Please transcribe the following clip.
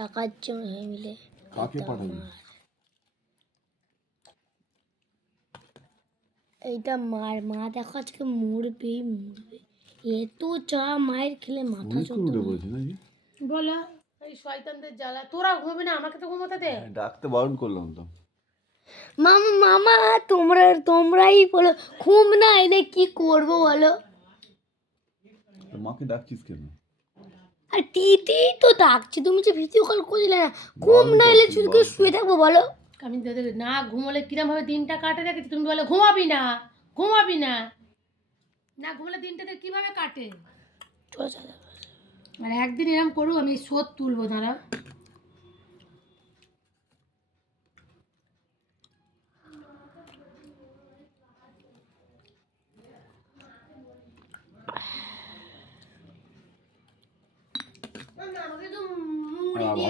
টাকার জন্য মিলে কাকে পাঠাবি? এইটা মা দেখো আজকে মরবেই মরবে, এত চা মায়ের খেলে মাথা চলতে বলো। এই শয়তানদের জ্বালা, তোরা ঘুমাবি না, আমাকে তো ঘুমাতে দে। ডাকতে বারণ করলাম তো। মামা মামা তোমরাই বলো, ঘুম না এলে কি করবো বলো? মাকে ডাকছিস কেন? আর দিদি তো ডাকছে, তুমি যে ভিডিও কল করছিলে না, ঘুম না এলে শুধু শুয়ে থাকবো বলো? আমি না ঘুমোলে কিরম ভাবে দিনটা কাটে দেখেছি, তুমি বলে ঘুমাবি না ঘুমাবি না, না ঘুমোলে দিনটাতে কিভাবে কাটে। আর একদিন এরম করু, আমি শোধ তুলবো, দাঁড়া।